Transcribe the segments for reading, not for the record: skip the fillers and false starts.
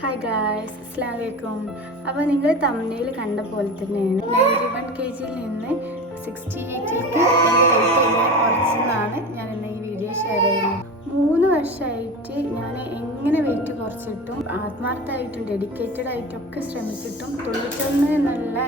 Hi guys, അസ്സലാമു അലൈക്കും. അപ്പോൾ നിങ്ങൾ തമ്മിൽ കണ്ട പോലെ തന്നെയാണ് 91 kgയിൽ നിന്ന് 68ലേക്ക് എൻ്റെ വെയിറ്റ് എങ്ങനെ കുറച്ചെന്നാണ് ഞാൻ ഇന്ന് ഈ വീഡിയോ ഷെയർ ചെയ്യുന്നത്. 3 വർഷമായിട്ട് ഞാൻ എങ്ങനെ വെയിറ്റ് കുറച്ചിട്ടും ആത്മാർത്ഥമായിട്ടും ഡെഡിക്കേറ്റഡ് ആയിട്ടൊക്കെ ശ്രമിച്ചിട്ടും 91 എന്നുള്ള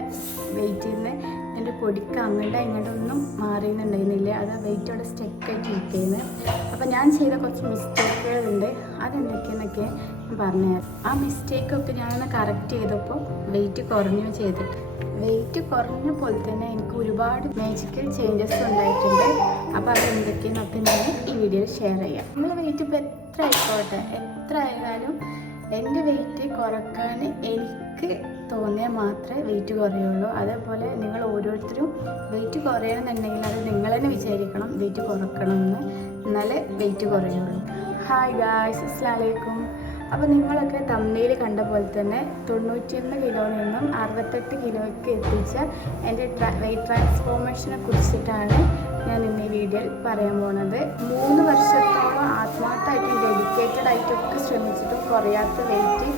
വെയിറ്റിൽ നിന്ന് എൻ്റെ പൊടിക്ക് ഇങ്ങോട്ടൊന്നും മാറിയെന്നുണ്ടായിരുന്നില്ല. അത് വെയിറ്റോടെ സ്റ്റെക്കായിട്ട് ഇരിക്കുന്നത്. അപ്പോൾ ഞാൻ ചെയ്ത കുറച്ച് മിസ്റ്റേക്കുകളുണ്ട്. അതെന്തൊക്കെയെന്നൊക്കെ ഞാൻ പറഞ്ഞുതരാം. ആ മിസ്റ്റേക്കൊക്കെ ഞാനൊന്ന് കറക്റ്റ് ചെയ്തപ്പോൾ വെയിറ്റ് കുറഞ്ഞു ചെയ്തിട്ട്. വെയിറ്റ് കുറഞ്ഞ പോലെ തന്നെ എനിക്ക് ഒരുപാട് മാജിക്കൽ ചേഞ്ചസ് ഉണ്ടായിട്ടുണ്ട്. അപ്പോൾ അതെന്തൊക്കെയെന്നൊക്കെ ഞാൻ ഈ വീഡിയോയിൽ ഷെയർ ചെയ്യാം. നമ്മൾ വെയിറ്റ് ഇപ്പോൾ എത്ര ആയിക്കോട്ടെ, എത്ര ആയാലും എൻ്റെ വെയിറ്റ് കുറക്കാൻ എനിക്ക് തോന്നിയാൽ മാത്രമേ വെയിറ്റ് കുറയുള്ളൂ. അതേപോലെ നിങ്ങൾ ഓരോരുത്തരും വെയിറ്റ് കുറയണമെന്നുണ്ടെങ്കിൽ അത് നിങ്ങൾ തന്നെ വിചാരിക്കണം വെയിറ്റ് കുറക്കണമെന്ന്, എന്നാലേ വെയിറ്റ് കുറയുള്ളൂ. ഹായ് ഗായ്സ്, അസ്സലാമു അലൈക്കും. അപ്പോൾ നിങ്ങളൊക്കെ തമ്മിൽ കണ്ട പോലെ തന്നെ 91 കിലോയിൽ നിന്നും 68 കിലോയ്ക്ക് എത്തിച്ച എൻ്റെ വെയിറ്റ് ട്രാൻസ്ഫോർമേഷനെ കുറിച്ചിട്ടാണ് ഞാൻ ഇന്ന് ഈ വീഡിയോയിൽ പറയാൻ പോണത്. 3 വർഷത്തോളം ആത്മാർത്ഥമായിട്ടും ഡെഡിക്കേറ്റഡ് ആയിട്ടൊക്കെ ശ്രമിച്ചിട്ടും കുറയാത്ത വെയിറ്റ്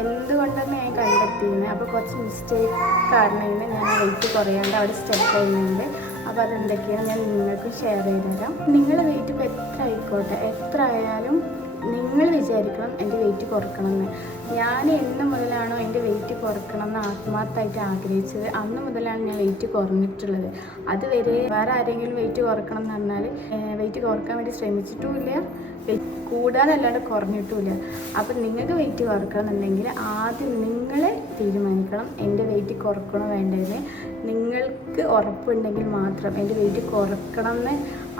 എന്തുകൊണ്ടെന്ന് ഞാൻ കണ്ടെത്തിയിരുന്നു. അപ്പോൾ കുറച്ച് മിസ്റ്റേക്ക് കാരണം ഞാൻ ആ വെയിറ്റ് കുറയാണ്ട് അവിടെ സ്റ്റെപ്പ് ചെയ്യുന്നുണ്ട്. അപ്പോൾ അതെന്തൊക്കെയാണ് ഞാൻ നിങ്ങൾക്ക് ഷെയർ ചെയ്ത് തരാം. നിങ്ങളുടെ വെയിറ്റ് ഇപ്പോൾ എത്ര ആയിക്കോട്ടെ, എത്ര ആയാലും നിങ്ങൾ വിചാരിക്കണം എൻ്റെ വെയിറ്റ് കുറക്കണമെന്ന്. ഞാൻ എന്ന് മുതലാണോ എൻ്റെ വെയിറ്റ് കുറക്കണം എന്ന് ആത്മാർത്ഥമായിട്ട് ആഗ്രഹിച്ചത്, അന്ന് മുതലാണ് ഞാൻ വെയിറ്റ് കുറഞ്ഞിട്ടുള്ളത്. അതുവരെ വേറെ ആരെങ്കിലും വെയിറ്റ് കുറക്കണം എന്ന് പറഞ്ഞാൽ വെയിറ്റ് കുറക്കാൻ വേണ്ടി ശ്രമിച്ചിട്ടുമില്ല, വെയിറ്റ് കൂടാതല്ലാണ്ട് കുറഞ്ഞിട്ടുമില്ല. അപ്പം നിങ്ങൾക്ക് വെയിറ്റ് കുറക്കണം എന്നുണ്ടെങ്കിൽ ആദ്യം നിങ്ങളെ തീരുമാനിക്കണം എൻ്റെ വെയിറ്റ് കുറക്കണോ വേണ്ടത്. നിങ്ങൾക്ക് ഉറപ്പുണ്ടെങ്കിൽ മാത്രം എൻ്റെ വെയിറ്റ് കുറക്കണം എന്ന്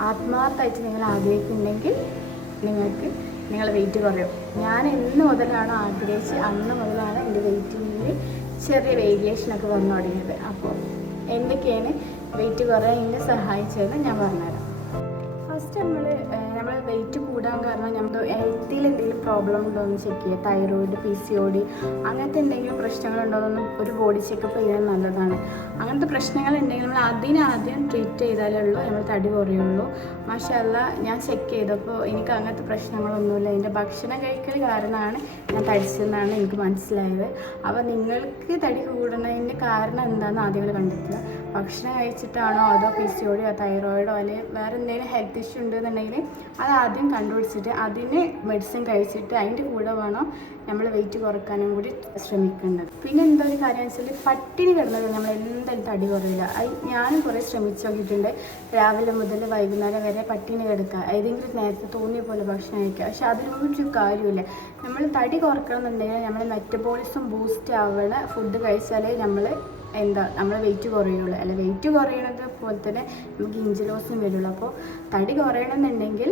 ആത്മാർത്ഥമായിട്ട് നിങ്ങൾ ആഗ്രഹിക്കുന്നുണ്ടെങ്കിൽ നിങ്ങൾക്ക് നിങ്ങളുടെ വെയിറ്റ് കുറയും. ഞാൻ എന്ന് മുതലാണോ ആഗ്രഹിച്ച് അന്ന് മുതലാണ് എൻ്റെ വെയിറ്റിൽ ചെറിയ വേരിയേഷനൊക്കെ വന്നു തുടങ്ങിയത്. അപ്പോൾ എന്തൊക്കെയാണ് വെയിറ്റ് കുറയാൻ എന്നെ സഹായിച്ചതെന്ന് ഞാൻ പറഞ്ഞുതരാം. ഫസ്റ്റ് നമ്മൾ വെയിറ്റ് കൂടാൻ കാരണം നമ്മൾ ഹെൽത്തിൽ എന്തെങ്കിലും പ്രോബ്ലം ഉണ്ടോ എന്ന് ചെക്ക് ചെയ്യുക. തൈറോയിഡ്, PCOD അങ്ങനത്തെ എന്തെങ്കിലും പ്രശ്നങ്ങളുണ്ടോ എന്നൊന്നും ഒരു ബോഡി ചെക്കപ്പ് ചെയ്യാൻ നല്ലതാണ്. അങ്ങനത്തെ പ്രശ്നങ്ങൾ ഉണ്ടെങ്കിൽ നമ്മൾ അതിനാദ്യം ട്രീറ്റ് ചെയ്താലേ ഉള്ളൂ നമ്മൾ തടി കുറയുള്ളൂ. മാഷാഅല്ലാ, ഞാൻ ചെക്ക് ചെയ്തപ്പോൾ എനിക്ക് അങ്ങനത്തെ പ്രശ്നങ്ങളൊന്നുമില്ല. എൻ്റെ ഭക്ഷണം കഴിക്കൽ കാരണമാണ് ഞാൻ തടിച്ചതെന്നാണ് എനിക്ക് മനസ്സിലായത്. അപ്പോൾ നിങ്ങൾക്ക് തടി കൂടുന്നതിൻ്റെ കാരണം എന്താണെന്ന് ആദ്യം കണ്ടെത്തുക. ഭക്ഷണം കഴിച്ചിട്ടാണോ അതോ PCOD തൈറോയിഡോ അല്ലെങ്കിൽ വേറെ എന്തെങ്കിലും ഹെൽത്ത് ഇഷ്യൂ ഉണ്ടെന്നുണ്ടെങ്കിൽ അത് ആദ്യം കണ്ടുപിടിച്ചിട്ട് അതിന് മെഡിസിൻ കഴിച്ചിട്ട് അതിൻ്റെ കൂടെ വേണം നമ്മൾ വെയിറ്റ് കുറക്കാനും കൂടി ശ്രമിക്കേണ്ടത്. പിന്നെ എന്താ ഒരു കാര്യം വെച്ചാൽ പട്ടിണി കിടന്നത് നമ്മൾ എന്തായാലും തടി കുറയില്ല. ഞാനും കുറേ ശ്രമിച്ചു നോക്കിയിട്ടുണ്ട്. രാവിലെ മുതൽ വൈകുന്നേരം വരെ പട്ടിണി കിടക്കുക, ഏതെങ്കിലും നേരത്തെ തോന്നിയ പോലെ ഭക്ഷണം കഴിക്കുക. പക്ഷെ അതിനൊരു കാര്യമില്ല. നമ്മൾ തടി കുറക്കണം എന്നുണ്ടെങ്കിൽ നമ്മൾ മെറ്റബോളിസം ബൂസ്റ്റ് ആവണ ഫുഡ് കഴിച്ചാലേ നമ്മൾ വെയിറ്റ് കുറയുള്ളൂ. അല്ല, വെയിറ്റ് കുറയണത് പോലെ തന്നെ നമുക്ക് ഇഞ്ച് ലോസും വരുള്ളൂ. അപ്പോൾ തടി കുറയണമെന്നുണ്ടെങ്കിൽ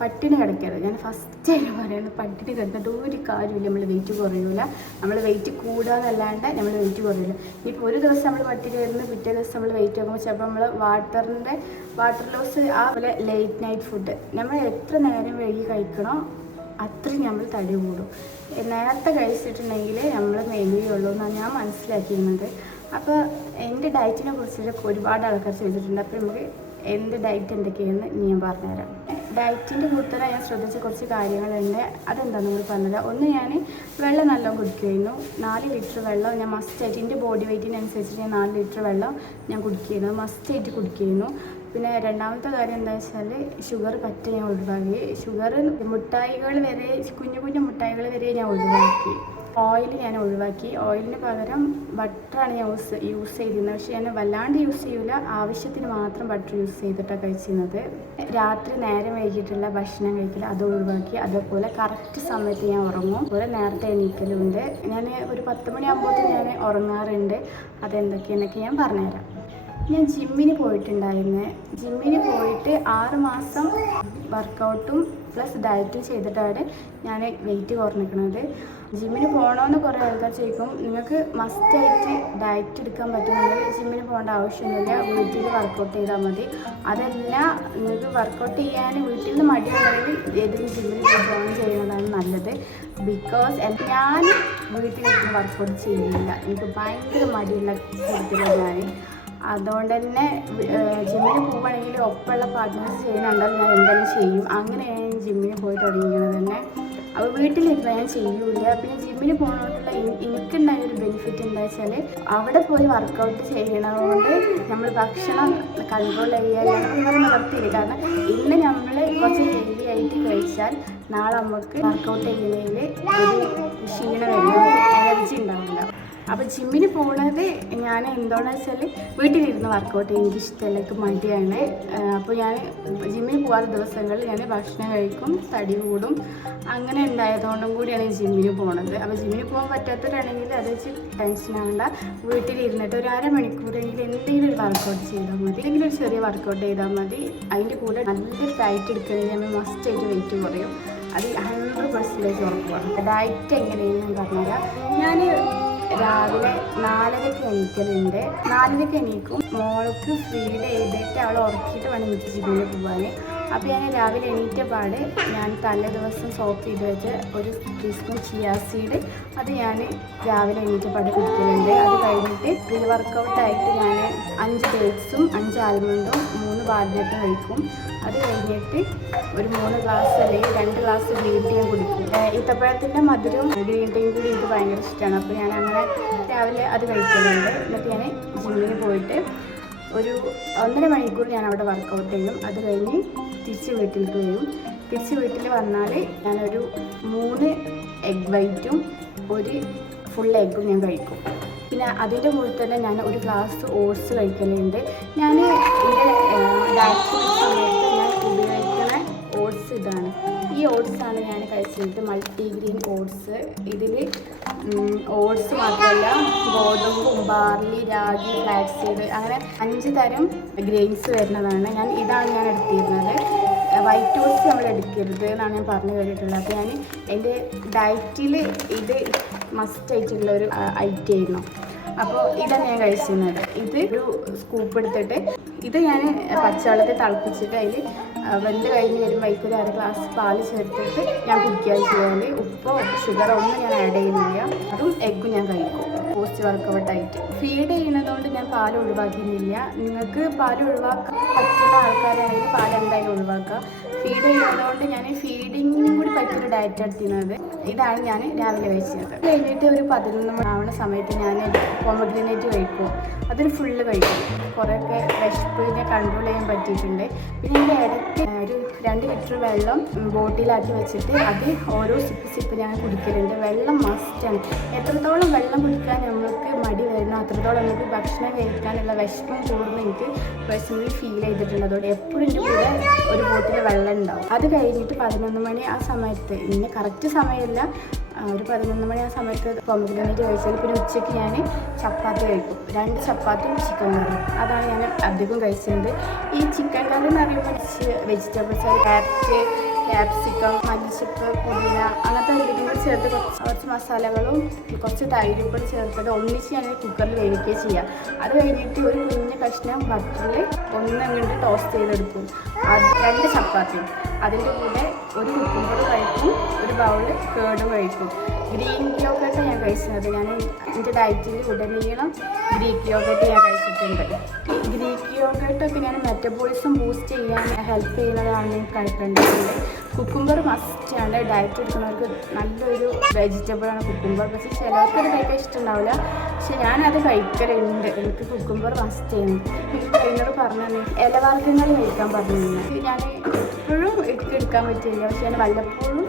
പട്ടിണി കിടക്കരുത്. ഞാൻ ഫസ്റ്റ് പറയുന്നത് പട്ടിണി കിടന്നിട്ട് ഒരു കാര്യമില്ല, നമ്മൾ വെയിറ്റ് കുറയില്ല. നമ്മൾ വെയിറ്റ് കൂടാന്നല്ലാണ്ട് നമ്മൾ വെയിറ്റ് കുറയില്ല. ഇപ്പോൾ ഒരു ദിവസം നമ്മൾ പട്ടിണി വരുന്നത് പിറ്റേ ദിവസം നമ്മൾ വെയിറ്റ് ആക്കുമ്പോൾ ചിലപ്പോൾ നമ്മൾ വാട്ടർ ലോസ്, ആ പോലെ ലേറ്റ് നൈറ്റ് ഫുഡ് നമ്മൾ എത്ര നേരം വൈകി കഴിക്കണോ അത്രയും നമ്മൾ തടി കൂടും. നേരത്തെ കഴിച്ചിട്ടുണ്ടെങ്കിൽ നമ്മൾ മെലിയുള്ളൂ എന്നാണ് ഞാൻ മനസ്സിലാക്കിയിരുന്നത്. അപ്പോൾ എൻ്റെ ഡയറ്റിനെ കുറിച്ചിട്ട് ഒരുപാട് ആൾക്കാർ ചെയ്തിട്ടുണ്ട്. അപ്പോൾ നമുക്ക് എന്ത് ഡയറ്റ് എന്തൊക്കെയാണെന്ന് ഞാൻ പറഞ്ഞുതരാം. ഡയറ്റിൻ്റെ കൂട്ടത്തിൽ ഞാൻ ശ്രദ്ധിച്ച കുറച്ച് കാര്യങ്ങളുണ്ട്. അതെന്താണെന്ന് നമ്മൾ പറഞ്ഞുതരാം. ഒന്ന്, ഞാൻ വെള്ളം നല്ലോണം കുടിക്കുമായിരുന്നു. 4 ലിറ്റർ വെള്ളം ഞാൻ മസ്റ്റായിട്ട്, എൻ്റെ ബോഡി വെയ്റ്റിനനുസരിച്ച് ഞാൻ 4 ലിറ്റർ വെള്ളം ഞാൻ കുടിക്കുന്നു, മസ്റ്റായിട്ട് കുടിക്കുന്നു. പിന്നെ രണ്ടാമത്തെ കാര്യം എന്താ വെച്ചാൽ ഷുഗർ പറ്റ ഞാൻ ഒഴിവാക്കി. ഷുഗർ മിഠായികൾ വരെ, കുഞ്ഞു കുഞ്ഞു മിഠായികൾ വരെ ഞാൻ ഒഴിവാക്കി. ഓയിൽ ഞാൻ ഒഴിവാക്കി. ഓയിലിന് പകരം ബട്ടറാണ് ഞാൻ യൂസ് ചെയ്തിരുന്നത്. പക്ഷേ ഞാൻ വല്ലാണ്ട് യൂസ് ചെയ്യില്ല, ആവശ്യത്തിന് മാത്രം ബട്ടർ യൂസ് ചെയ്തിട്ടാണ് കഴിച്ചിരുന്നത്. രാത്രി നേരം വൈകിട്ടുള്ള ഭക്ഷണം കഴിക്കില്ല, അത് ഒഴിവാക്കി. അതേപോലെ കറക്റ്റ് സമയത്ത് ഞാൻ ഉറങ്ങും. അതുപോലെ നേരത്തെ എണീക്കലുണ്ട്. ഞാൻ ഒരു 10 മണിയാകുമ്പോഴത്തേക്കും ഞാൻ ഉറങ്ങാറുണ്ട്. അതെന്തൊക്കെയെന്നൊക്കെ ഞാൻ പറഞ്ഞുതരാം. ഞാൻ ജിമ്മിന് പോയിട്ടുണ്ടായിരുന്നു. ജിമ്മിന് പോയിട്ട് 6 മാസം വർക്കൗട്ടും പ്ലസ് ഡയറ്റും ചെയ്തിട്ടാണ് ഞാൻ വെയിറ്റ് കുറഞ്ഞിരിക്കുന്നത്. ജിമ്മിന് പോകണമെന്ന് കുറേ ആൾക്കാർ ചോദിക്കും. നിങ്ങൾക്ക് മസ്റ്റായിട്ട് ഡയറ്റ് എടുക്കാൻ പറ്റുമെങ്കിൽ ജിമ്മിന് പോകേണ്ട ആവശ്യമൊന്നുമില്ല, വീട്ടിൽ വർക്കൗട്ട് ചെയ്താൽ മതി. അതല്ല, നിങ്ങൾക്ക് വർക്കൗട്ട് ചെയ്യാൻ വീട്ടിൽ നിന്ന് മടിയുണ്ടെങ്കിൽ ഏതെങ്കിലും ജിമ്മിൽ ജോയിൻ ചെയ്യുന്നതാണ് നല്ലത്. ബിക്കോസ് ഞാൻ വീട്ടിൽ വർക്കൗട്ട് ചെയ്യുന്നില്ല, എനിക്ക് ഭയങ്കര മടിയുള്ള കൂട്ടത്തിലാണ് ഞാൻ. അതുകൊണ്ട് തന്നെ ജിമ്മിന് പോവുകയാണെങ്കിൽ ഒപ്പമുള്ള പാർട്ട്നേഴ്സ് ചെയ്യുന്നുണ്ടെങ്കിൽ ഞാൻ എന്തായാലും ചെയ്യും. അങ്ങനെയാണ് ജിമ്മിന് പോയി തുടങ്ങിയത് തന്നെ. അപ്പോൾ വീട്ടിലിരുന്ന് ഞാൻ ചെയ്യൂല. പിന്നെ ജിമ്മിന് പോകുന്നതുകൊണ്ടുള്ള എനിക്കുണ്ടായ ഒരു ബെനിഫിറ്റ് എന്താ വെച്ചാൽ അവിടെ പോയി വർക്കൗട്ട് ചെയ്യണതുകൊണ്ട് നമ്മൾ ഭക്ഷണം കൺട്രോൾ ചെയ്യാൻ നിർത്തിയില്ല. കാരണം ഇന്ന് നമ്മൾ കുറച്ച് ഹെവി ആയിട്ട് കഴിച്ചാൽ നാളെ നമുക്ക് വർക്കൗട്ട് ചെയ്യുന്നതിൽ ഒരു ക്ഷീണം വരുന്ന എനർജി ഉണ്ടാവില്ല. അപ്പോൾ ജിമ്മിന് പോകുന്നത് ഞാൻ എന്തുകൊണ്ടാണെന്ന് വെച്ചാൽ വീട്ടിലിരുന്ന് വർക്കൗട്ട് ചെയ്യാൻ എനിക്കിഷ്ടമല്ല, എനിക്ക് മടിയാണ്. അപ്പോൾ ഞാൻ ജിമ്മിന് പോകാത്ത ദിവസങ്ങളിൽ ഞാൻ ഭക്ഷണം കഴിക്കും, തടി കൂടും. അങ്ങനെ ഉണ്ടായതുകൊണ്ടും കൂടിയാണ് ജിമ്മിന് പോകുന്നത്. അപ്പോൾ ജിമ്മിന് പോകാൻ പറ്റാത്തവരാണെങ്കിൽ അത് വെച്ച് ടെൻഷനാവേണ്ട. വീട്ടിലിരുന്നിട്ട് ഒരു അരമണിക്കൂറെങ്കിലും എന്തെങ്കിലും ഒരു വർക്കൗട്ട് ചെയ്താൽ മതി, എന്തെങ്കിലും ഒരു ചെറിയ വർക്കൗട്ട് ചെയ്താൽ മതി. അതിൻ്റെ കൂടെ നല്ലൊരു ഡയറ്റ് എടുക്കുകയാണെങ്കിൽ നമ്മൾ മസ്റ്റായിട്ട് വെയിറ്റ് കുറയും. അത് 100% ഉറപ്പാണ്. ഡയറ്റ് എങ്ങനെയാണ് ഞാൻ പറഞ്ഞുതരാം. ഞാൻ രാവിലെ 4:30 എണീക്കലുണ്ട്. 4:30 എണീക്കും. മോൾക്ക് ഫീഡ് ചെയ്തിട്ട് അവളെ ഉറക്കിയിട്ട് വേണം എനിക്ക് ജിമ്മിൽ പോകാൻ. അപ്പോൾ ഞാൻ രാവിലെ എണീറ്റ പാട് ഞാൻ തലേ ദിവസം സോപ്പ് ചെയ്ത് വെച്ച് ഒരു ടീസ്പൂൺ ചിയാ സീഡ് അത് ഞാൻ രാവിലെ എണീറ്റ പാട് കുടിക്കലുണ്ട്. അത് കഴിഞ്ഞിട്ട് പ്രീ വർക്കൗട്ടായിട്ട് ഞാൻ 5 ഡേറ്റ്സും 5 ആൽമണ്ടും 3 വാൽനട്ടും കഴിക്കും. അത് കഴിഞ്ഞിട്ട് ഒരു 3 ഗ്ലാസ് അല്ലെങ്കിൽ 2 ഗ്ലാസ് ഗ്രീൻ ടീ ഞാൻ കുടിക്കും. ഈത്തപ്പഴത്തിൻ്റെ മധുരവും ഗ്രീൻ ടീയും കൂടി എനിക്ക് ഭയങ്കര ഇഷ്ടമാണ്. അപ്പോൾ ഞാൻ അങ്ങനെ രാവിലെ അത് കഴിക്കുന്നുണ്ട്. എന്നിട്ട് ഞാൻ ജിമ്മിന് പോയിട്ട് ഒരു 1.5 മണിക്കൂർ ഞാൻ അവിടെ വർക്കൗട്ട് ചെയ്യും. അത് കഴിഞ്ഞ് തിരിച്ച് വീട്ടിലേക്ക് വരും. തിരിച്ച് വീട്ടിൽ വന്നാൽ ഞാനൊരു 3 എഗ് വൈറ്റും 1 ഫുൾ എഗ്ഗും ഞാൻ കഴിക്കും. പിന്നെ അതിൻ്റെ കൂടെ തന്നെ ഞാൻ ഒരു ഗ്ലാസ് ഓട്സ് കഴിക്കലുണ്ട്. ഞാൻ എൻ്റെ ഡയറ്റ് സമയത്ത് ഞാൻ ഉപയോഗിക്കുന്ന ഓട്സ് ഇതാണ്. ഈ ഓട്സാണ് ഞാൻ കഴിച്ചിട്ട് മൾട്ടിഗ്രെയിൻ ഓട്സ്. ഇതിൽ ഓട്സ് മാത്രമല്ല ഗോതമ്പും ബാർലി, രാഗി, ഫ്ലാക്സ് സീഡ് അങ്ങനെ 5 തരം ഗ്രെയിൻസ് വരുന്നതാണ്. ഇതാണ് ഞാൻ എടുത്തിരുന്നത്. വൈറ്റ് ഓട്സ് നമ്മൾ എടുക്കരുത് എന്നാണ് ഞാൻ പറഞ്ഞു കേട്ടിട്ടുള്ളത്. അപ്പോൾ ഞാൻ എൻ്റെ ഡയറ്റിൽ ഇത് മസ്റ്റായിട്ടുള്ള ഒരു ഐറ്റം ആയിരുന്നു. അപ്പോൾ ഇതാണ് ഞാൻ കഴിച്ചിരുന്നത്. ഇത് ഒരു സ്കൂപ്പ് എടുത്തിട്ട് ഇത് ഞാൻ പച്ചവെള്ളത്തിൽ തിളപ്പിച്ചിട്ട് അതിൽ വെന്ത് കഴിഞ്ഞ് വരുമ്പോൾ അതിൽ ഒരു 1/2 ഗ്ലാസ് പാല് ചേർത്തിട്ട് ഞാൻ കുടിക്കുകയാണ് ചെയ്യാൻ. ഉപ്പോ ഷുഗറോ ഒന്നും ഞാൻ ആഡ് ചെയ്യുന്നില്ല. അതും എഗ്ഗും ഞാൻ കഴിക്കും പോസ്റ്റ് വർക്കൗട്ടായിട്ട്. ഫീഡ് ചെയ്യുന്നതുകൊണ്ട് ഞാൻ പാൽ ഒഴിവാക്കുന്നില്ല. നിങ്ങൾക്ക് പാൽ ഒഴിവാക്കാൻ പറ്റുന്ന ആൾക്കാരാണെങ്കിൽ പാൽ എന്തായാലും ഒഴിവാക്കുക. ഫീഡ് ചെയ്യുന്നതുകൊണ്ട് ഞാൻ ഫീഡിങ്ങിനും കൂടി പറ്റിയൊരു ഡയറ്റ് എടുത്തിരുന്നത്. ഇതാണ് ഞാൻ രാവിലെ കഴിച്ചത്. കഴിഞ്ഞിട്ട് ഒരു 11 മണി ആവുന്ന സമയത്ത് ഞാൻ പൊമഗ്രാനേറ്റ് കഴിക്കും. അതൊരു ഫുള്ള് കഴിക്കും. കുറേയൊക്കെ വിശപ്പിനെ കൺട്രോൾ ചെയ്യാൻ പറ്റിയിട്ടുണ്ട്. പിന്നെ എൻ്റെ ഇടയ്ക്ക് ഒരു 2 ലിറ്റർ വെള്ളം ബോട്ടിലാക്കി വെച്ചിട്ട് അത് ഓരോ സിപ്പ് ഞാൻ കുടിക്കലുണ്ട്. വെള്ളം മസ്റ്റാണ്. എത്രത്തോളം വെള്ളം കുടിക്കാൻ നമുക്ക് മടി വരുന്നു അത്രത്തോളം നമുക്ക് ഭക്ഷണം കഴിക്കാനുള്ള വിശപ്പും കൂടുന്ന എനിക്ക് പേഴ്സണലി ഫീൽ ചെയ്തിട്ടുണ്ട്. അതോടെ എപ്പോഴും എൻ്റെ കൂടെ ഒരു ബോട്ടിൽ വെള്ളം ഉണ്ടാവും. അത് കഴിഞ്ഞിട്ട് 11 മണി ആ സമയത്ത്, ഇങ്ങനെ കറക്റ്റ് സമയമില്ല, ഒരു 11 മണി ആ സമയത്ത് പൊമഗ്രാനേറ്റ് കഴിച്ചാൽ പിന്നെ ഉച്ചയ്ക്ക് ഞാൻ ചപ്പാത്തി കഴിക്കും. 2 ചപ്പാത്തിയും ചിക്കൻ കറി. അതാണ് ഞാൻ അധികം കഴിച്ചിട്ടുണ്ട്. ഈ ചിക്കൻ കറി എന്ന് പറയുമ്പോൾ വെജിറ്റബിൾസ്, ക്യാരറ്റ്, ക്യാപ്സിക്കം, മല്ലിച്ചപ്പ്, പുതിന അങ്ങനത്തെ എന്തെങ്കിലും കൂടി ചേർത്ത് കുറച്ച് മസാലകളും കുറച്ച് തൈരും കൂടി ചേർത്തിട്ട് ഒന്നിച്ച് ഞാൻ കുക്കറിൽ വേവിക്കുകയും ചെയ്യാം. അത് കഴിഞ്ഞിട്ട് ഒരു കുഞ്ഞ് കഷ്ണം ബട്ടറിൽ ഒന്നങ്ങോട്ട് ടോസ്റ്റ് ചെയ്തെടുക്കും. അത് 2 ചപ്പാത്തിയും അതിൻ്റെ കൂടെ ഒരു കുക്കുംബർ കഴിക്കും, ഒരു ബൗള് കേടും കഴിക്കും. ഗ്രീൻ യോഗട്ട് ഞാൻ കഴിച്ചത്. ഞാൻ എൻ്റെ ഡയറ്റിൽ ഉടനീളം ഗ്രീക്ക് യോഗട്ട് ഞാൻ കഴിച്ചിട്ടുണ്ട്. ഗ്രീക്ക് യോഗട്ടൊക്കെ ഞാൻ മെറ്റബോളിസം ബൂസ്റ്റ് ചെയ്യാൻ ഹെൽപ്പ് ചെയ്യുന്നതാണ് കഴിക്കേണ്ടത്. കുക്കുംബർ മസ്റ്റാണ്. ഡയറ്റ് എടുക്കുന്നവർക്ക് നല്ലൊരു വെജിറ്റബിളാണ് കുക്കുംബർ. പക്ഷേ ചിലർക്ക് അത് കഴിക്കാൻ ഇഷ്ടമുണ്ടാവില്ല. പക്ഷെ ഞാനത് കഴിക്കലുണ്ട്. എനിക്ക് കുക്കുംബർ മസ്റ്റ് ചെയ്യുന്നു. ട്രെയിനർ പറഞ്ഞു ഇലവർഗ്ഗങ്ങൾ കഴിക്കാൻ പറഞ്ഞിരുന്നു. ഞാൻ എപ്പോഴും എടുക്കാൻ പറ്റില്ല. പക്ഷെ ഞാൻ വല്ലപ്പോഴും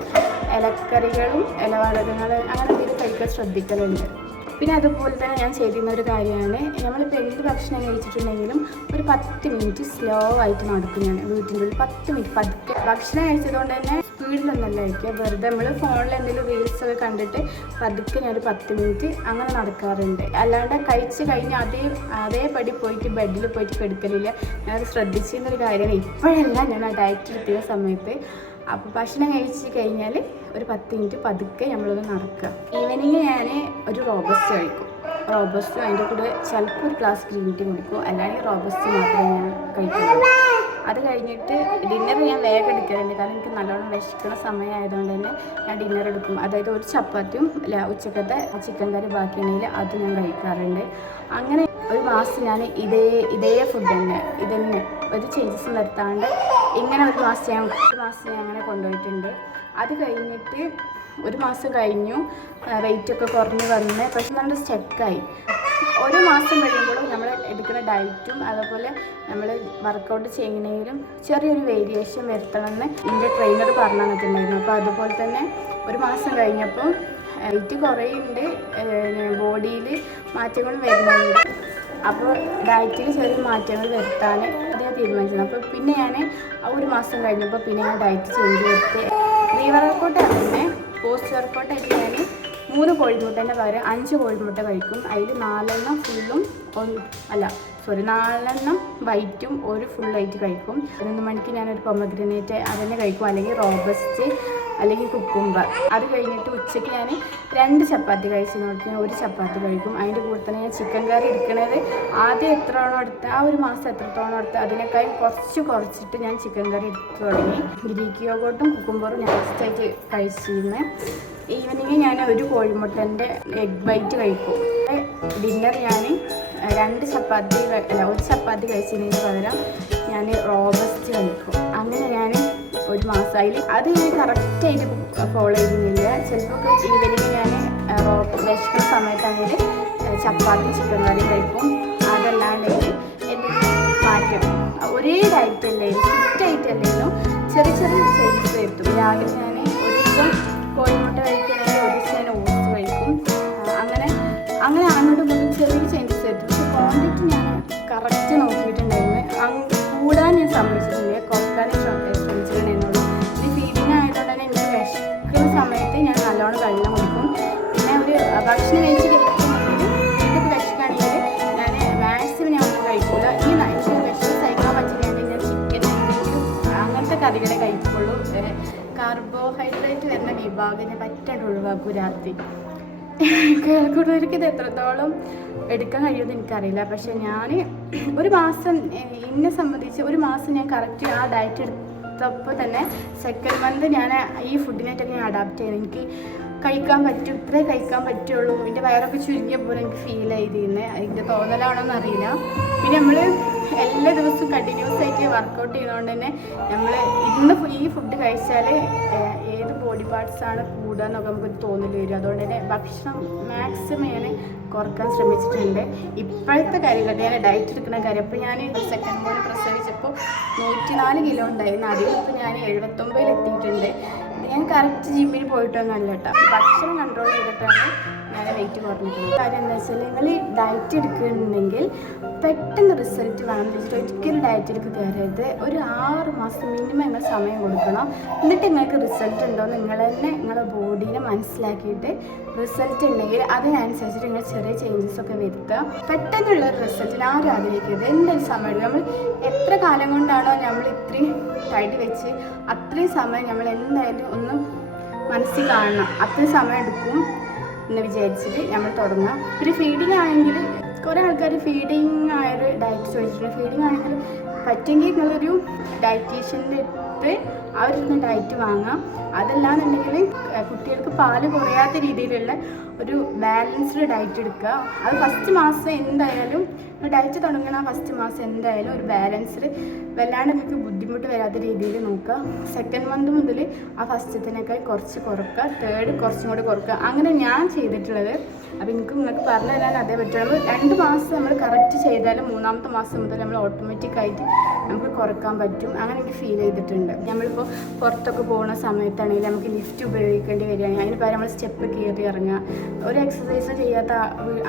ഇലക്കറികളും ഇലവർഗ്ഗങ്ങൾ അങ്ങനെ എന്തെങ്കിലും കഴിക്കാൻ ശ്രദ്ധിക്കലുണ്ട്. പിന്നെ അതുപോലെ തന്നെ ഞാൻ ചെയ്തിരുന്ന ഒരു കാര്യമാണ്, നമ്മളിപ്പോൾ എന്ത് ഭക്ഷണം കഴിച്ചിട്ടുണ്ടെങ്കിലും ഒരു 10 മിനിറ്റ് സ്ലോ ആയിട്ട് നടക്കും. ഞാൻ വീട്ടിൻ്റെ ഉള്ളിൽ 10 മിനിറ്റ് പതുക്കെ. ഭക്ഷണം കഴിച്ചതുകൊണ്ട് തന്നെ സ്പീഡിലൊന്നല്ല കഴിക്കുക. വെറുതെ നമ്മൾ ഫോണിൽ എന്തെങ്കിലും റീൽസൊക്കെ കണ്ടിട്ട് പതുക്കെ ഞാനൊരു 10 മിനിറ്റ് അങ്ങനെ നടക്കാറുണ്ട്. അല്ലാണ്ട് കഴിച്ച് കഴിഞ്ഞ് അതേപടി പോയിട്ട് ബെഡിൽ പോയിട്ട് കിടക്കലില്ല. ഞാനത് ശ്രദ്ധിച്ചിരുന്നൊരു കാര്യമാണ്. ഇപ്പോഴല്ല, ഞാൻ ആ ഡയറ്റ് എടുത്തിയ സമയത്ത്. അപ്പോൾ ഭക്ഷണം കഴിച്ച് കഴിഞ്ഞാൽ ഒരു 10 മിനിറ്റ് പതുക്കെ നമ്മളൊന്ന് നടക്കുക. ഈവനിങ് ഞാൻ ഒരു റോബസ്റ്റ് കഴിക്കും. റോബസ്റ്റ് അതിൻ്റെ കൂടെ ചിലപ്പോൾ ഒരു ഗ്ലാസ് ഗ്രീൻ ടീ കുടിക്കും. അല്ലെങ്കിൽ റോബസ്റ്റ് മാത്രമേ ഞാൻ കഴിക്കുള്ളൂ. അത് കഴിഞ്ഞിട്ട് ഡിന്നർ ഞാൻ വേഗം എടുക്കാറുണ്ട്. കാരണം എനിക്ക് നല്ലോണം വിശക്കുന്ന സമയമായതുകൊണ്ട് തന്നെ ഞാൻ ഡിന്നർ എടുക്കും. അതായത് ഒരു ചപ്പാത്തിയും ഉച്ചക്കത്തെ ചിക്കൻ കറി ബാക്കിയാണെങ്കിൽ അത് ഞാൻ കഴിക്കാറുണ്ട്. അങ്ങനെ ഒരു മാസം ഞാൻ ഇതേ ഫുഡ് തന്നെ ഇതന്നെ ഒരു ചേഞ്ചസ് വരുത്താണ്ട് ഇങ്ങനെ ഒരു മാസം ഞാൻ അങ്ങനെ കൊണ്ടുപോയിട്ടുണ്ട്. അത് കഴിഞ്ഞിട്ട് ഒരു മാസം കഴിഞ്ഞു, വെയിറ്റൊക്കെ കുറഞ്ഞ് വന്ന്, പക്ഷെ നല്ല സ്റ്റക്കായി. ഒരു മാസം കഴിയുമ്പോഴും നമ്മൾ എടുക്കുന്ന ഡയറ്റും അതുപോലെ നമ്മൾ വർക്കൗട്ട് ചെയ്യുന്നതിലും ചെറിയൊരു വേരിയേഷൻ വരുത്തണമെന്ന് എൻ്റെ ട്രെയിനർ പറഞ്ഞു തന്നിട്ടുണ്ടായിരുന്നു. അപ്പോൾ അതുപോലെ തന്നെ ഒരു മാസം കഴിഞ്ഞപ്പോൾ വെയിറ്റ് കുറയുന്നുണ്ട്, ബോഡിയിൽ മാറ്റങ്ങൾ വരുന്നുണ്ട്. അപ്പോൾ ഡയറ്റിൽ ചെറിയ മാറ്റങ്ങൾ വരുത്താൻ അത് ഞാൻ തീരുമാനിച്ചത്. അപ്പോൾ പിന്നെ ഞാൻ ഒരു മാസം കഴിഞ്ഞപ്പോൾ പിന്നെ ഞാൻ ഡയറ്റ് ചേഞ്ച് ചെയ്തിട്ട് പ്രീ വർക്കൗട്ടാണ് തന്നെ പോസ്റ്റ് വർക്കൗട്ടായിട്ട് ഞാൻ 3 കോഴിമുട്ടേൻ്റെ പകരം 5 കോഴിമുട്ട കഴിക്കും. അതിൽ 4 ഫുള്ളും 4 വൈറ്റും 1 ഫുള്ളായിട്ട് കഴിക്കും. 11 മണിക്ക് ഞാനൊരു പൊമഗ്രനേറ്റ് അതന്നെ കഴിക്കും, അല്ലെങ്കിൽ റോബസ്റ്റ് അല്ലെങ്കിൽ കുക്കുംബർ. അത് കഴിഞ്ഞിട്ട് ഉച്ചയ്ക്ക് ഞാൻ 2 ചപ്പാത്തി കഴിച്ച് നോക്കിയാൽ 1 ചപ്പാത്തി കഴിക്കും. അതിൻ്റെ കൂടെ തന്നെ ഞാൻ ചിക്കൻ കറി എടുക്കുന്നത് ആദ്യം എത്രത്തോളം എടുത്ത് ആ ഒരു മാസം എത്രത്തോളം എടുത്ത് അതിനേക്കാൾ കുറച്ചിട്ട് ഞാൻ ചിക്കൻ കറി എടുത്ത് തുടങ്ങി. ഗ്രീക്ക് യോഗോട്ടും കുക്കുംബറും ഞാൻ എക്സ്ട്രായിട്ട് കഴിച്ചിരുന്നു. ഈവനിങ് ഞാൻ 1 കോഴിമുട്ടൻ്റെ എഗ് വൈറ്റ് കഴിക്കും. ഡിന്നർ ഞാൻ 1 ചപ്പാത്തി കഴിച്ചതിന് പകരം ഞാൻ റോബസ്റ്റ് കഴിക്കും. അങ്ങനെ ഞാൻ ഒരു മാസമായാലും അത് ഞാൻ കറക്റ്റായിട്ട് ഫോളോ ചെയ്യുന്നില്ല. ചിലപ്പോൾ ഈവനിങ് ഞാൻ വിശക്കുന്ന സമയത്താണെങ്കിൽ ചപ്പാത്തി ചിക്കൻ കറി കഴിക്കും. അതല്ലാണ്ടെങ്കിൽ എൻ്റെ മാറ്റം ഒരേ ഡയറ്റ് അല്ലെങ്കിലും ഫിറ്റായിട്ടല്ലെങ്കിലും ചെറിയ ചേഞ്ചസ് വരുത്തും. രാവിലെ ഞാൻ ഒരു ദിവസം കോഴിമുട്ട കഴിക്കുകയാണെങ്കിൽ ഒരു ദിവസം ഞാൻ ഓട്സ് കഴിക്കും. അങ്ങനെ അങ്ങോട്ടും ഇങ്ങോട്ടും ചെറിയ ചേഞ്ചസ് വരുത്തും. പക്ഷേ ക്വാണ്ടിറ്റി ഞാൻ കറക്റ്റ് നോക്കിയിട്ടുണ്ടായിരുന്നു. കൂടാൻ ഞാൻ സമ്മതിച്ചിട്ടില്ല, കുറക്കാനേ ശ്രമിച്ചിട്ടുണ്ടായിരുന്നുള്ളൂ. ഇത് ഫീഡിങ് ആയതുകൊണ്ട് തന്നെ എനിക്ക് വിശക്കുന്ന സമയത്ത് ഞാൻ നല്ലോണം വെള്ളം കുടിക്കും. പിന്നെ ഒരു ഭക്ഷണം കഴിച്ച് കഴിക്കുന്നെങ്കിൽ വീട്ടിൽ വിശക്കുകയാണെങ്കിൽ ഞാൻ മാക്സിമം ഞാൻ ഒന്നും കഴിക്കില്ല. എനിക്ക് വിശപ്പ് സഹിക്കാൻ പറ്റില്ലെങ്കിൽ ഞാൻ ചിക്കൻ എന്തെങ്കിലും അങ്ങനത്തെ കറികളെ കഴിക്കുള്ളൂ. കാർബോഹൈഡ്രേറ്റ് വരുന്ന വിഭാഗം ഞാൻ പറ്റാണ്ട് ഒഴിവാക്കും രാത്രി. കേൾക്കുന്നവർക്ക് ഇത് എത്രത്തോളം എടുക്കാൻ കഴിയുമെന്ന് എനിക്കറിയില്ല. പക്ഷെ ഞാൻ ഒരു മാസം എന്നെ സംബന്ധിച്ച് ഒരു മാസം ഞാൻ കറക്റ്റ് ആ ഡയറ്റ് എടുത്തപ്പോൾ തന്നെ സെക്കൻഡ് മന്ത് ഞാൻ ഈ ഫുഡിനായിട്ടൊക്കെ ഞാൻ അഡാപ്റ്റ് ചെയ്ത് എനിക്ക് കഴിക്കാൻ പറ്റും, ഇത്രേ കഴിക്കാൻ പറ്റുള്ളൂ. എൻ്റെ വയറൊക്കെ ചുരുങ്ങിയ പോലെ എനിക്ക് ഫീൽ ചെയ്തിരുന്നത്. അതിൻ്റെ തോന്നലാണോന്ന് അറിയില്ല. പിന്നെ നമ്മൾ എല്ലാ ദിവസവും കണ്ടിന്യൂസ് ആയിട്ട് വർക്കൗട്ട് ചെയ്യുന്നതുകൊണ്ട് തന്നെ നമ്മൾ ഇന്ന് ഈ ഫുഡ് കഴിച്ചാൽ ഏത് ബോഡി പാർട്സാണ് കൂടുക എന്നൊക്കെ നമുക്ക് തോന്നൽ വരും. അതുകൊണ്ട് തന്നെ ഭക്ഷണം മാക്സിമം ഞാൻ കുറക്കാൻ ശ്രമിച്ചിട്ടുണ്ട്. ഇപ്പോഴത്തെ കാര്യങ്ങൾ ഞാൻ ഡയറ്റ് എടുക്കുന്ന കാര്യം, അപ്പോൾ ഞാൻ സെക്കൻഡ് മോനെ പ്രസവിച്ചപ്പോൾ 104 കിലോ ഉണ്ടായിരുന്നു. അതിലിപ്പോൾ ഞാൻ 79 എത്തിയിട്ടുണ്ട്. ഞാൻ കറക്റ്റ് ജിമ്മിൽ പോയിട്ടൊന്നുമല്ല കേട്ടോ, ഭക്ഷണം കൺട്രോൾ ചെയ്തിട്ടാണ് ഞാൻ വെയിറ്റ് കുറഞ്ഞിട്ടുള്ളത്. കാര്യം എന്താ വെച്ചാൽ നിങ്ങൾ ഡയറ്റ് എടുക്കുന്നുണ്ടെങ്കിൽ പെട്ടെന്ന് റിസൾട്ട് വേണം വെച്ചിട്ട് ഒരിക്കലും ഡയറ്റ് എടുക്കുക കയറരുത്. ഒരു 6 മാസം മിനിമം നിങ്ങൾ സമയം കൊടുക്കണം. എന്നിട്ട് നിങ്ങൾക്ക് റിസൾട്ട് ഉണ്ടോ നിങ്ങൾ തന്നെ നിങ്ങളുടെ ബോഡീനെ മനസ്സിലാക്കിയിട്ട് റിസൾട്ട് ഉണ്ടെങ്കിൽ അതിനനുസരിച്ചിട്ട് നിങ്ങൾ ചെറിയ ചേഞ്ചസ് ഒക്കെ വരുത്തുക. പെട്ടെന്നുള്ള റിസൾട്ടിന് ആരും ആഗ്രഹിക്കരുത്. എന്തൊരു സമയം നമ്മൾ എത്ര കാലം കൊണ്ടാണോ നമ്മൾ ഇത്രയും തടി വെച്ച് അത്രയും സമയം നമ്മൾ എന്തായാലും ഒന്ന് മനസ്സിൽ കാണണം. അത്രയും സമയം എടുക്കും എന്ന് വിചാരിച്ചിട്ട് നമ്മൾ തുടങ്ങാം. പിന്നെ ഫീഡിങ് ആണെങ്കിൽ കുറേ ആൾക്കാർ ഫീഡിങ് ആയൊരു ഡയറ്റ് ചോദിച്ചിട്ടുണ്ട്. ഫീഡിങ് ആണെങ്കിൽ പറ്റുമെങ്കിൽ നിങ്ങളൊരു ഡയറ്റീഷ്യൻ്റെ അടുത്ത് അവരൊന്ന് ഡയറ്റ് വാങ്ങാം. അതല്ലാന്നുണ്ടെങ്കിൽ കുട്ടികൾക്ക് പാല് കുറയാത്ത രീതിയിലുള്ള ഒരു ബാലൻസ്ഡ് ഡയറ്റ് എടുക്കുക. അത് ഫസ്റ്റ് മാസം എന്തായാലും ഡയറ്റ് തുടങ്ങുന്ന ഫസ്റ്റ് മാസം എന്തായാലും ഒരു ബാലൻസ്ഡ് വല്ലാണ്ട് നിങ്ങൾക്ക് ബുദ്ധിമുട്ട് വരാത്ത രീതിയിൽ നോക്കുക. സെക്കൻഡ് മന്ത് മുതൽ ആ ഫസ്റ്റത്തിനേക്കാൾ കുറച്ച് കുറക്കുക, തേർഡ് കുറച്ചും കൂടി കുറക്കുക. അങ്ങനെ ഞാൻ ചെയ്തിട്ടുള്ളത്. അപ്പോൾ എനിക്ക് നിങ്ങൾക്ക് പറഞ്ഞു തരാൻ അതേ പറ്റുള്ളൂ. 2 മാസം നമ്മൾ കറക്റ്റ് ചെയ്താലും 3ാമത്തെ മാസം മുതൽ നമ്മൾ ഓട്ടോമാറ്റിക്കായിട്ട് നമുക്ക് കുറക്കാൻ പറ്റും. അങ്ങനെ എനിക്ക് ഫീൽ ചെയ്തിട്ടുണ്ട്. നമ്മളിപ്പോൾ പുറത്തൊക്കെ പോകുന്ന സമയത്താണെങ്കിൽ നമുക്ക് ലിഫ്റ്റ് ഉപയോഗിക്കേണ്ടി വരികയാണെങ്കിൽ അതിന് പകരം നമ്മൾ സ്റ്റെപ്പ് കയറി ഇറങ്ങുക. ഒരു എക്സസൈസും ചെയ്യാത്ത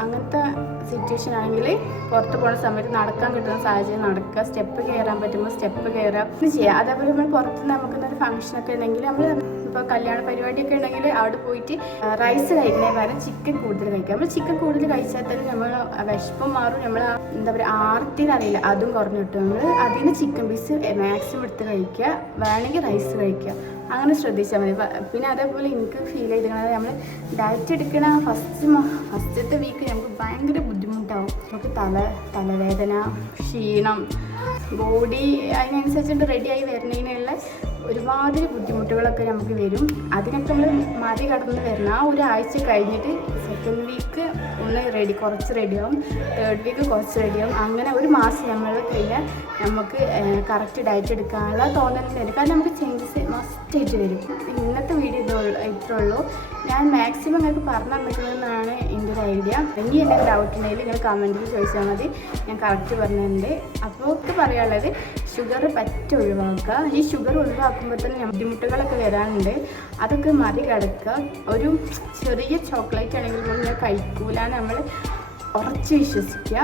അങ്ങനത്തെ സിറ്റുവേഷൻ ആണെങ്കിൽ പുറത്ത് പോകുന്ന സമയത്ത് നടക്കാൻ കിട്ടുന്ന സാഹചര്യം നടക്കുക, സ്റ്റെപ്പ് കയറാൻ പറ്റുമ്പോൾ സ്റ്റെപ്പ് കയറുക ചെയ്യുക. അതേപോലെ നമ്മൾ പുറത്ത് നമുക്കൊരു ഫംഗ്ഷനൊക്കെ ഉണ്ടെങ്കിൽ നമ്മൾ ഇപ്പോൾ കല്യാണ പരിപാടിയൊക്കെ ഉണ്ടെങ്കിൽ അവിടെ പോയിട്ട് റൈസ് കഴിക്കുന്നതിന് പകരം ചിക്കൻ കൂടുതൽ കഴിക്കുക. നമ്മൾ ചിക്കൻ കൂടുതൽ കഴിച്ചാൽ തന്നെ നമ്മൾ വിശപ്പും മാറും, നമ്മൾ എന്താ പറയുക ആർത്തി അറിയില്ല അതും കുറഞ്ഞു കിട്ടും. നമ്മൾ അതിന് ചിക്കൻ പീസ് മാക്സിമം എടുത്ത് കഴിക്കുക, വേണമെങ്കിൽ റൈസ് കഴിക്കുക. അങ്ങനെ ശ്രദ്ധിച്ചാൽ മതി. പിന്നെ അതേപോലെ എനിക്ക് ഫീൽ ചെയ്തിരിക്കുന്നത് നമ്മൾ ഡയറ്റ് എടുക്കണ ഫസ്റ്റത്തെ വീക്ക് നമുക്ക് ഭയങ്കര ബുദ്ധിമുട്ടാവും. നമുക്ക് തലവേദന, ക്ഷീണം, ബോഡി അതിനനുസരിച്ചിട്ട് റെഡിയായി വരുന്നതിനുള്ള ഒരുമാതിരി ബുദ്ധിമുട്ടുകളൊക്കെ നമുക്ക് വരും. അതിനൊക്കെ നമ്മൾ മറികടന്ന് വരണം. ആ ഒരാഴ്ച കഴിഞ്ഞിട്ട് സെക്കൻഡ് വീക്ക് ഒന്ന് കുറച്ച് റെഡിയാവും, തേർഡ് വീക്ക് കുറച്ച് റെഡിയാവും. അങ്ങനെ ഒരു മാസം നമ്മൾ കഴിഞ്ഞാൽ നമുക്ക് കറക്റ്റ് ഡയറ്റ് എടുക്കാനുള്ള തോന്നലുണ്ട്. കാരണം നമുക്ക് ചേഞ്ചസ് മസ്റ്റായിട്ട് വരും. ഇന്നത്തെ വീഡിയോ ഇത്രേ ഉള്ളൂ. ഞാൻ മാക്സിമം നിങ്ങൾക്ക് പറഞ്ഞു തന്നിട്ടുള്ളതെന്നാണ് എൻ്റെ ഒരു ഐഡിയ. ഇനി എന്തെങ്കിലും ഡൗട്ട് ഉണ്ടെങ്കിൽ നിങ്ങൾ കമൻറ്റിൽ ചോദിച്ചാൽ മതി, ഞാൻ കറക്റ്റ് പറഞ്ഞിട്ടുണ്ട്. അപ്പോൾ ഒക്കെ പറയാനുള്ളത് ഷുഗർ പറ്റ ഒഴിവാക്കുക. ഈ ഷുഗർ ഒഴിവാക്കുമ്പോൾ തന്നെ ബുദ്ധിമുട്ടുകളൊക്കെ വരാനുണ്ട്. അതൊക്കെ മറികടക്കുക. ഒരു ചെറിയ ചോക്ലേറ്റ് ആണെങ്കിൽ ഞാൻ കഴിക്കൂല നമ്മൾ ഉറച്ച് വിശ്വസിക്കുക.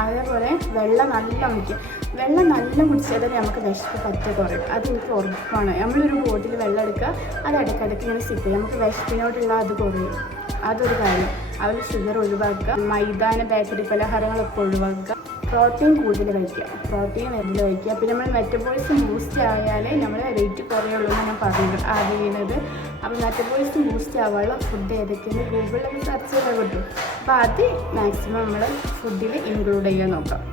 അതേപോലെ വെള്ളം നല്ല കുടിക്കുക. വെള്ളം നല്ല കുടിച്ചാൽ തന്നെ നമുക്ക് വിശപ്പ് പറ്റ കുറയും. അതെനിക്ക് ഉറപ്പാണ്. നമ്മളൊരു ബോട്ടിൽ വെള്ളം എടുക്കുക, അത് ഇടയ്ക്കിടയ്ക്ക് ഇങ്ങനെ സിപ്പ് ചെയ്യുക, നമുക്ക് വിശപ്പിനോടുള്ള അത് കുറയും. അതൊരു കാര്യം. അവർ ഷുഗർ ഒഴിവാക്കുക. മൈദാന ബേക്കറി പലഹാരങ്ങളൊക്കെ ഒഴിവാക്കുക. പ്രോട്ടീൻ കൂടുതൽ കഴിക്കുക, പ്രോട്ടീൻ കൂടുതൽ കഴിക്കുക. പിന്നെ നമ്മൾ മെറ്റബോളിസം ബൂസ്റ്റ് ആയാലേ നമ്മൾ വെയിറ്റ് കുറയുള്ളൂ എന്ന് ഞാൻ പറഞ്ഞത് അറിയുന്നത്. അപ്പോൾ മെറ്റബോളിസം ബൂസ്റ്റ് ആവാനുള്ള ഫുഡ് ഏതൊക്കെയാണ് ഗൂഗിളിലൊക്കെ സെർച്ച് ചെയ്താൽ കിട്ടും. അപ്പോൾ അത് മാക്സിമം നമ്മൾ ഫുഡിൽ ഇൻക്ലൂഡ് ചെയ്യാൻ നോക്കാം.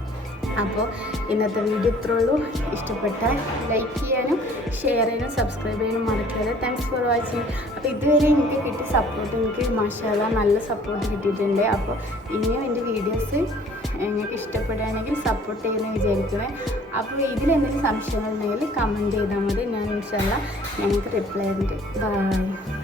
അപ്പോൾ ഇന്നത്തെ വീഡിയോ ഇത്രേ ഉള്ളൂ. ഇഷ്ടപ്പെട്ടാൽ ലൈക്ക് ചെയ്യാനും ഷെയർ ചെയ്യാനും സബ്സ്ക്രൈബ് ചെയ്യാനും മറക്കരുത്. Thanks for watching. അപ്പോൾ ഇതുവരെ എനിക്ക് കിട്ടിയ സപ്പോർട്ട്, എനിക്ക് മാഷാഅല്ലാഹ് നല്ല സപ്പോർട്ട് കിട്ടിയിട്ടുണ്ട്. അപ്പോൾ ഇനിയും എൻ്റെ വീഡിയോസ് നിങ്ങൾക്ക് ഇഷ്ടപ്പെടുകയാണെങ്കിൽ സപ്പോർട്ട് ചെയ്യുമെന്ന് വിചാരിക്കണേ. അപ്പോൾ ഇതിലെന്തെങ്കിലും സംശയങ്ങളുണ്ടെങ്കിൽ കമൻറ്റ് ചെയ്താൽ മതി. ഞാൻ ഇൻഷാ അല്ലാഹ് ഞങ്ങൾക്ക് റിപ്ലൈ ചെയ്യുന്നുണ്ട്. ബൈ.